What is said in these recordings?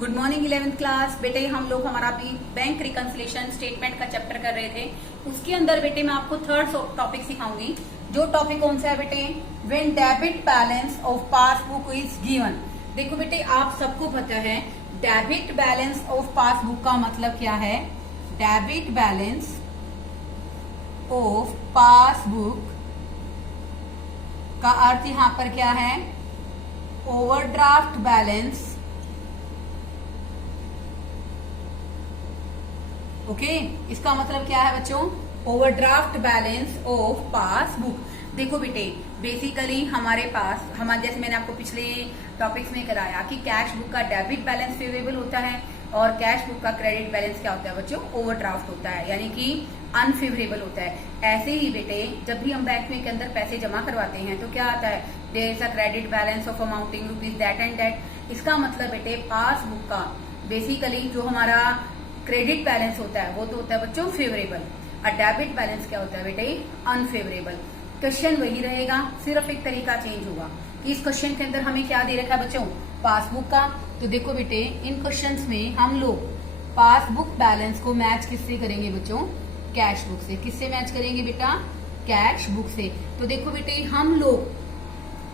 Good morning 11th class. बेटे हम लोग हमारा अभी बैंक रिकंसिलिएशन स्टेटमेंट का चैप्टर कर रहे थे। उसके अंदर बेटे मैं आपको थर्ड टॉपिक सिखाऊंगी। जो टॉपिक कौन सा है बेटे? When debit balance of passbook is given. देखो बेटे आप सबको पता है डेबिट बैलेंस ऑफ पासबुक का मतलब क्या है। डेबिट बैलेंस ऑफ पासबुक का अर्थ यहां पर क्या है? Overdraft balance. ओके इसका मतलब क्या है बच्चों? Overdraft balance of passbook. देखो बेटे बेसिकली हमारे पास जैसे मैंने आपको पिछले टॉपिक्स में कराया कि कैश बुक का डेबिट बैलेंस फेवरेबल होता है और कैश बुक का क्रेडिट बैलेंस क्या होता है बच्चों? ओवरड्राफ्ट होता है, यानी कि अनफेवरेबल होता है। ऐसे ही बेटे जब भी हम बैंक में के अंदर पैसे जमा करवाते हैं तो क्या आता है? There is a credit balance of amounting rupees that and that. इसका मतलब बेटे पासबुक का बेसिकली जो हमारा क्रेडिट बैलेंस होता है वो तो होता है बच्चों फेवरेबल, और डेबिट बैलेंस क्या होता है बेटे? अनफेवरेबल। क्वेश्चन वही रहेगा, सिर्फ एक तरीका चेंज होगा कि इस क्वेश्चन के अंदर हमें क्या दे रखा है बच्चों? पासबुक का। तो देखो बेटे इन क्वेश्चंस में हम लोग पासबुक बैलेंस को मैच किससे करेंगे बच्चों? कैश बुक से। किससे मैच करेंगे बेटा? कैश बुक से। तो देखो बेटे हम लोग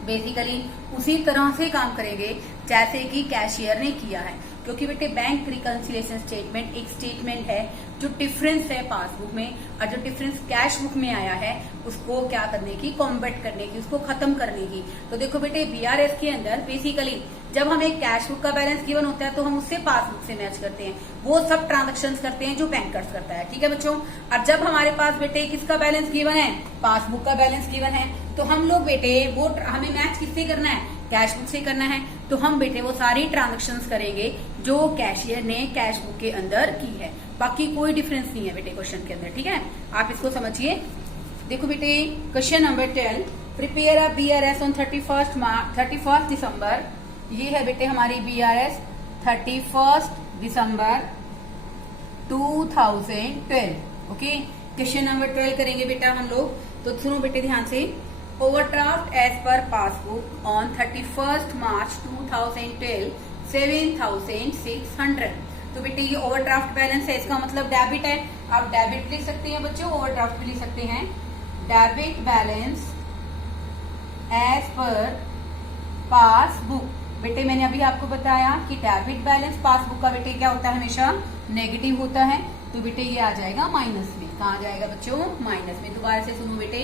बेसिकली उसी तरह से काम करेंगे जैसे कि कैशियर ने किया है, क्योंकि बेटे बैंक रिकंसिलिएशन स्टेटमेंट एक स्टेटमेंट है जो डिफरेंस है पासबुक में, और जो डिफरेंस कैश बुक में आया है उसको क्या करने की? कॉम्बैट करने की, उसको खत्म करने की। तो देखो बेटे बीआरएस के अंदर बेसिकली जब हमें कैश बुक का बैलेंस गिवन होता है तो हम उससे पासबुक से मैच करते हैं, वो सब ट्रांजेक्शन्स करते हैं जो बैंकर्स करता है। ठीक है बच्चों। और जब हमारे पास बेटे किसका बैलेंस गिवन है? पासबुक का बैलेंस गिवन है, तो हम लोग बेटे वो हमें मैच किससे करना है? कैश बुक से करना है। तो हम बेटे वो सारी ट्रांजेक्शन्स करेंगे जो कैशियर ने कैश बुक के अंदर की है। बाकी कोई डिफरेंस नहीं है बेटे क्वेश्चन के अंदर। ठीक है, आप इसको समझिए। देखो बेटे question number 10, prepare a BRS on 31 दिसंबर। ये है बेटे हमारी बीआरएस 31 दिसंबर 2012। ओके क्वेश्चन नंबर 12 करेंगे बेटा हम लोग। तो सुनो बेटे ध्यान से। Overdraft as per passbook on 31 March 2012 7,600। तो बेटे ये ओवरड्राफ्ट बैलेंस है, इसका मतलब डेबिट है। आप डेबिट लिख सकते हैं बच्चों, ओवरड्राफ्ट भी लिख सकते हैं। Debit balance as per passbook. बेटे मैंने अभी आपको बताया कि डेबिट बैलेंस पासबुक का बेटे क्या होता है? हमेशा नेगेटिव होता है। तो बेटे ये आ जाएगा माइनस में। कहाँ जाएगा बच्चों? माइनस में। दोबारा से सुनो बेटे,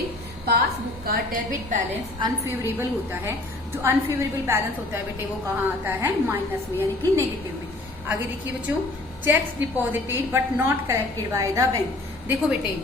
पासबुक का डेबिट बैलेंस अनफेवरेबल होता है। जो अनफेवरेबल बैलेंस होता है बेटे वो कहाँ आता है? माइनस में, यानी कि नेगेटिव में। आगे देखिए बच्चों, checks deposited but not collected by the bank. देखो बेटे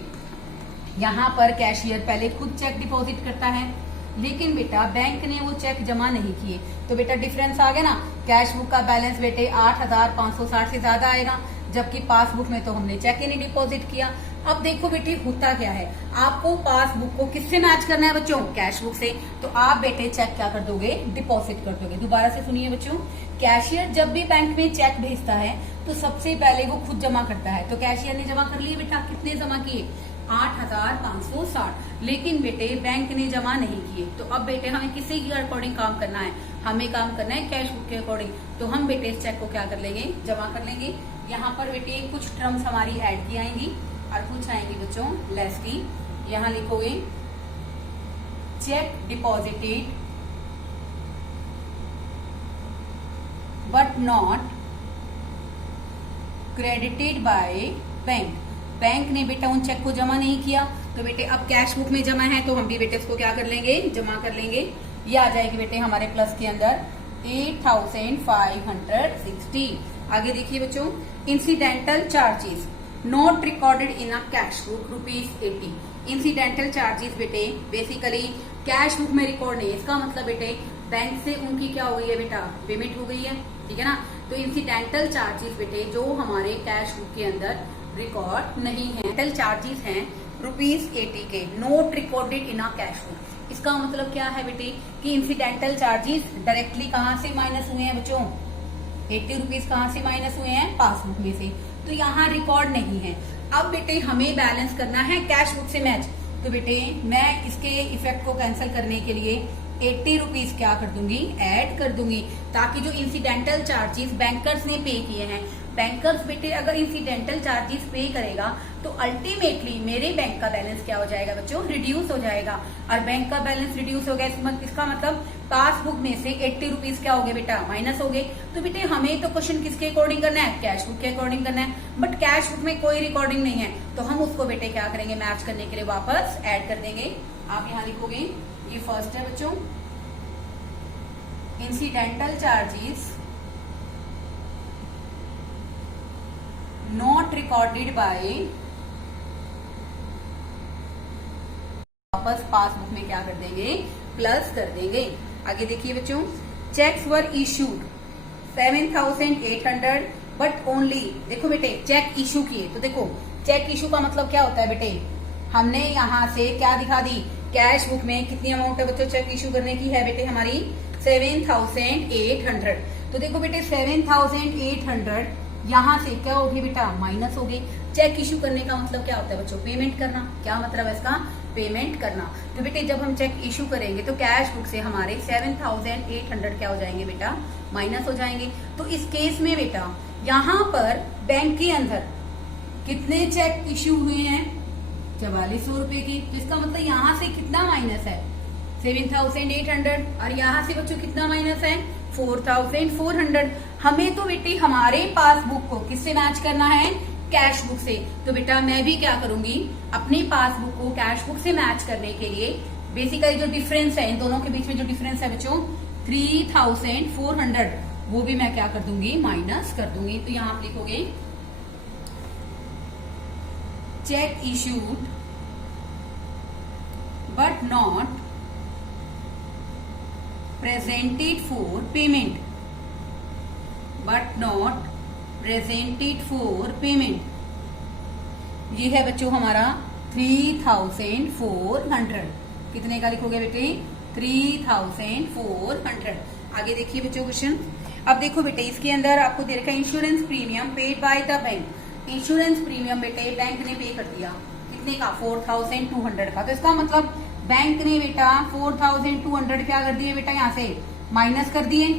यहाँ पर कैशियर पहले खुद चेक डिपॉजिट करता है, लेकिन बेटा बैंक ने वो चेक जमा नहीं किए। तो बेटा डिफरेंस आ गया ना। कैश बुक का बैलेंस बेटे 8,560 से ज्यादा आएगा, जबकि पासबुक में तो हमने चेक ही नहीं डिपॉजिट किया। अब देखो बेटे होता क्या है, आपको पासबुक को किससे मैच करना है बच्चों? कैश बुक से। तो आप बेटे चेक क्या कर दोगे? डिपॉजिट कर दोगे। दोबारा से सुनिए बच्चों, कैशियर जब भी बैंक में चेक भेजता है तो सबसे पहले वो खुद जमा करता है। तो कैशियर ने जमा कर लिए बेटा, कितने जमा किए? 8,560। लेकिन बेटे बैंक ने जमा नहीं किए। तो अब बेटे हमें किसी के अकॉर्डिंग काम करना है? हमें काम करना है कैश बुक के अकॉर्डिंग। तो हम बेटे इस चेक को क्या कर लेंगे? जमा कर लेंगे। यहाँ पर बेटे कुछ टर्म्स हमारी ऐड की आएंगी और कुछ आएंगी बच्चों लेस की। यहाँ लिखोगे check deposited but not credited by bank. Bank ने बेटा उन चेक को जमा नहीं किया। तो बेटे अब कैश बुक में जमा है तो हम भी बेटे इसको क्या कर लेंगे? जमा कर लेंगे। ये आ जाएगी बेटे हमारे प्लस के अंदर 8,560। आगे देखिए बच्चों, incidental charges not recorded in a cash book ₹80। Incidental charges बेटे बेसिकली कैश बुक में रिकॉर्ड नहीं है। इसका मतलब बेटे बैंक से उनकी क्या हो गई है बेटा? पेमेंट हो गई है। ठीक है ना। तो इंसिडेंटल चार्जेस बेटे जो हमारे कैश बुक के अंदर रिकॉर्ड नहीं है, इंसिडेंटल चार्जेस हैं ₹80 के, note recorded in a cash book. इसका मतलब क्या है बेटे कि इंसिडेंटल चार्जेस डायरेक्टली कहाँ से माइनस हुए हैं बच्चों? 80 रुपीज कहाँ से माइनस हुए हैं? पासबुक में से। तो यहाँ रिकॉर्ड नहीं है। अब बेटे हमें बैलेंस करना है कैश बुक से मैच। तो बेटे मैं इसके इफेक्ट को कैंसिल करने के लिए 80 रुपीज क्या कर दूंगी, ऐड कर दूंगी, ताकि जो इंसिडेंटल चार्जेस बैंकर्स ने पे किए हैं, बैंकर्स बेटे अगर इंसिडेंटल चार्जेस पे करेगा तो अल्टीमेटली मेरे बैंक का बैलेंस क्या हो जाएगा बच्चों, रिड्यूस हो जाएगा। और बैंक का बैलेंस रिड्यूस हो गया इसका मतलब पासबुक में से 80 रुपीज क्या हो गए बेटा, माइनस हो गए। तो बेटे हमें तो क्वेश्चन किसके अकॉर्डिंग करना है, कैश बुक के अकॉर्डिंग करना है, बट कैश बुक में कोई रिकॉर्डिंग नहीं है, तो हम उसको बेटे क्या करेंगे, मैच करने के लिए वापस ऐड कर देंगे। आप यहाँ लिखोगे, ये फर्स्ट है बच्चों, incidental charges not recorded by, वापस पासबुक में क्या कर देंगे, प्लस कर देंगे। आगे देखिए बच्चों, cheques were issued 7,800 but only, देखो बेटे चेक इशू किए, तो देखो चेक इशू का मतलब क्या होता है बेटे, हमने यहाँ से क्या दिखा दी, कैश बुक में कितनी अमाउंट है बच्चों चेक इशू करने की है बेटे हमारी 7,800। तो देखो बेटे 7,800 यहाँ से क्या होगी बेटा, माइनस हो गई। चेक इशू करने का मतलब क्या होता है बच्चों, पेमेंट करना। क्या मतलब है इसका, पेमेंट करना। तो बेटे जब हम चेक इशू करेंगे तो कैश बुक से हमारे 7,800 क्या हो जाएंगे बेटा, माइनस हो जाएंगे। तो इस केस में बेटा यहाँ पर बैंक के अंदर कितने चेक इशू हुए हैं, 4400 रुपए की, तो इसका मतलब यहाँ से कितना माइनस है, 7,800, और यहाँ से बच्चों कितना माइनस है, 4,400। हमें तो बेटे हमारे पासबुक को किससे मैच करना है, कैश बुक से। तो बेटा मैं भी क्या करूंगी, अपनी पासबुक को कैश बुक से मैच करने के लिए बेसिकली जो डिफरेंस है इन दोनों के बीच में, जो डिफरेंस है बच्चों 3,400, वो भी मैं क्या कर दूंगी, माइनस कर दूंगी। तो यहां आप लिखोगे check issued but not presented for payment, but not presented for payment। ये है बच्चों हमारा 3,400, कितने का लिखोगे बेटे, 3,400। आगे देखिए बच्चों क्वेश्चन, अब देखो बेटे इसके अंदर आपको दे रखा है insurance premium paid by the bank. Insurance premium बेटे बैंक ने पे कर दिया, कितने का, 4,200 का। तो इसका मतलब बैंक ने बेटा 4,200 क्या कर दिए बेटा, यहाँ से माइनस कर दिए,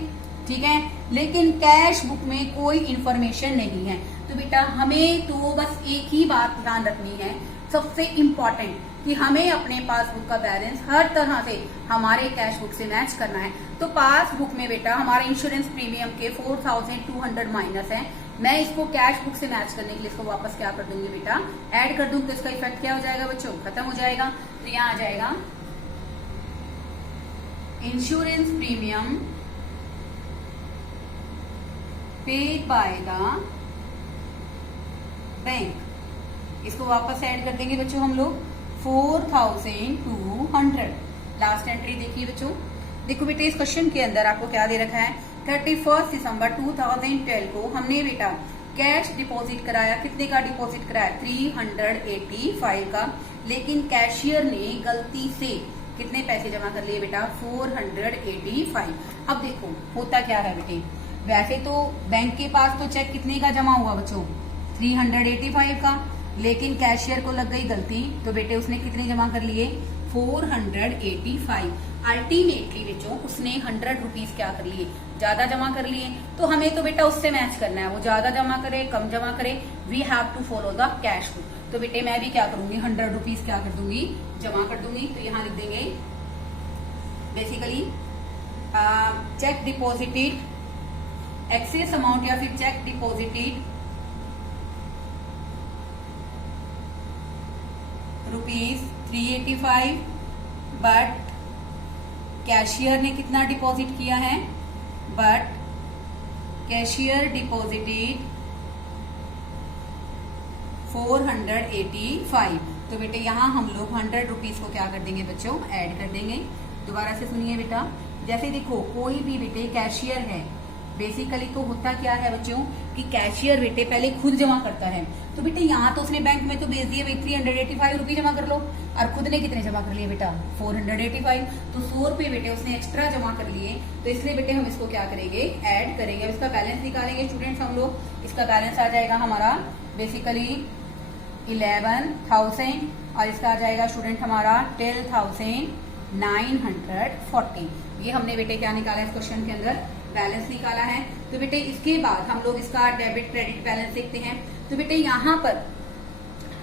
ठीक है। लेकिन कैश बुक में कोई इंफॉर्मेशन नहीं है। तो बेटा हमें तो बस एक ही बात ध्यान रखनी है, सबसे इम्पोर्टेंट, कि हमें अपने पासबुक का बैलेंस हर तरह से हमारे कैश बुक से मैच करना है। तो पासबुक में बेटा हमारा इंश्योरेंस प्रीमियम के 4,200 माइनस है, मैं इसको कैश बुक से मैच करने के लिए इसको वापस क्या कर दूंगी बेटा, ऐड कर दूंगी। तो इसका इफेक्ट क्या हो जाएगा बच्चों, खत्म हो जाएगा। तो यहाँ आ जाएगा insurance premium paid by the bank, इसको वापस ऐड कर देंगे बच्चों हम लोग 4,200। लास्ट एंट्री देखिए बच्चों, देखो बेटे इस क्वेश्चन के अंदर आपको क्या दे रखा है, 31 दिसंबर 2012 को हमने बेटा कैश डिपॉजिट कराया, कितने का डिपॉजिट कराया, 385 का। लेकिन कैशियर ने गलती से कितने पैसे जमा कर लिए बेटा, 485। अब देखो होता क्या है बेटे, वैसे तो बैंक के पास तो चेक कितने का जमा हुआ बच्चों, 385 का, लेकिन कैशियर को लग गई गलती, तो बेटे उसने कितने जमा कर लिए, 485। अल्टीमेटली बच्चों उसने 100 रुपीज क्या कर लिए, ज्यादा जमा कर लिए। तो हमें तो बेटा उससे मैच करना है, वो ज्यादा जमा करे कम जमा करे, we have to follow the cash book. तो बेटे मैं भी क्या करूंगी, 100 रुपीज क्या कर दूंगी, जमा कर दूंगी। तो यहाँ लिख देंगे basically check deposited excess amount, या फिर चेक डिपॉजिटेड ₹385, बट कैशियर ने कितना डिपॉजिट किया है, बट कैशियर डिपॉजिटेड 485। तो बेटे यहाँ हम लोग 100 रुपीज को क्या कर देंगे बच्चों, ऐड कर देंगे। दोबारा से सुनिए बेटा, जैसे देखो कोई भी बेटे कैशियर है, बेसिकली तो होता क्या है बच्चों कि कैशियर बेटे पहले खुद जमा करता है। तो बेटे यहाँ तो उसने बैंक में तो भेज दिए 385 रुपये जमा कर लो, और खुद ने कितने जमा कर लिए बेटा, 485। तो 100 रुपये बेटे उसने एक्स्ट्रा जमा कर लिए, तो इसलिए बेटे हम इसको क्या करेंगे, ऐड करेंगे। अब इसका बैलेंस निकालेंगे स्टूडेंट्स हम लोग, इसका बैलेंस आ जाएगा हमारा बेसिकली 11,000, और इसका आ जाएगा स्टूडेंट हमारा 12,000 940। ये हमने बेटे क्या निकाला इस क्वेश्चन के अंदर, बैलेंस निकाला है। तो बेटे इसके बाद हम लोग इसका डेबिट क्रेडिट बैलेंस देखते हैं। तो बेटे यहाँ पर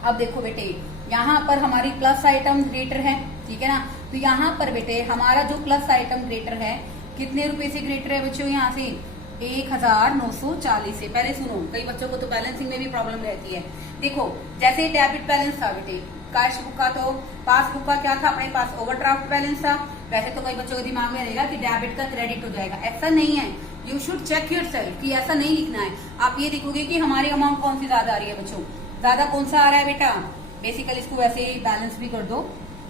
अब देखो बेटे, यहाँ पर हमारी प्लस आइटम ग्रेटर है, ठीक है ना। तो यहाँ पर बेटे हमारा जो प्लस आइटम ग्रेटर है कितने रुपए से ग्रेटर है बच्चों, यहाँ से 1940 से। पहले सुनो, कई बच्चों को तो बैलेंसिंग में भी प्रॉब्लम रहती है। देखो जैसे डेबिट बैलेंस था बेटे कैश बुक का, तो पासबुक का क्या था अपने पास, ओवरड्राफ्ट बैलेंस था। वैसे तो कई बच्चों के दिमाग में रहेगा कि डेबिट का क्रेडिट हो जाएगा, ऐसा नहीं है। यू शुड चेक योरसेल्फ कि ऐसा नहीं लिखना है। आप ये देखोगे कि हमारी अमाउंट कौन सी ज्यादा आ रही है बच्चों, ज्यादा कौन सा आ रहा है बेटा, बेसिकली इसको वैसे ही बैलेंस भी कर दो,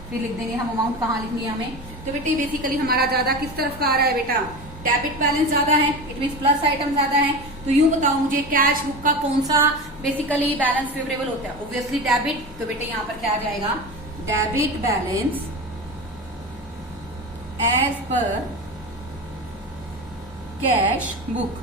फिर लिख देंगे हम अमाउंट कहाँ लिखनी है हमें। तो बेटे बेसिकली हमारा ज्यादा किस तरफ का आ रहा है बेटा, डेबिट बैलेंस ज्यादा है, इट मीन प्लस आइटम ज्यादा है। तो यूं बताओ मुझे कैश बुक का कौन सा बेसिकली बैलेंस फेवरेबल होता है, ऑब्वियसली डेबिट। तो बेटे यहाँ पर क्या आ जाएगा, debit balance as per cash book,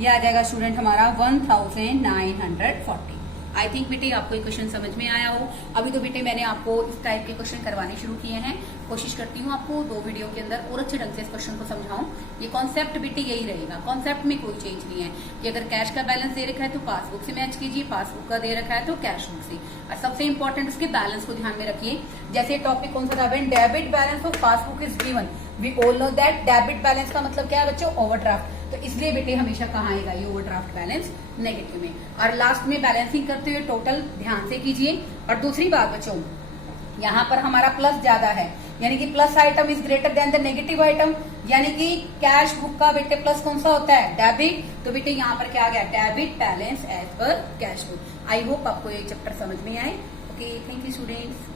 यह आ जाएगा स्टूडेंट हमारा 1940। आई थिंक बेटे आपको ये क्वेश्चन समझ में आया हो। अभी तो बेटे मैंने आपको इस टाइप के क्वेश्चन करवाने शुरू किए हैं, कोशिश करती हूँ आपको 2 वीडियो के अंदर और अच्छे ढंग से इस क्वेश्चन को समझाऊं। ये कॉन्सेप्ट बेटे यही रहेगा, कॉन्सेप्ट में कोई चेंज नहीं है कि अगर कैश का बैलेंस दे रखा है तो पासबुक से मैच कीजिए, पासबुक का दे रखा है तो कैश बुक से। और सबसे इंपॉर्टेंट उसके बैलेंस को ध्यान में रखिए। जैसे टॉपिक कौन सा था, when debit balance of passbook is given, we all know that debit balance का मतलब क्या है बच्चों, ओवरड्राफ्ट। तो इसलिए बेटे हमेशा कहाँ आएगा ये ओवरड्राफ्ट बैलेंस, नेगेटिव में। और लास्ट में बैलेंसिंग करते हुए टोटल ध्यान से कीजिए। और दूसरी बात बच्चों, यहाँ पर हमारा प्लस ज्यादा है, यानी कि plus item is greater than the negative item, यानी कि कैश बुक का बेटे प्लस कौन सा होता है, डेबिट। तो बेटे यहाँ पर क्या आ गया, debit balance as per cash book. I hope आपको ये चैप्टर समझ में आए। Okay, thank you students.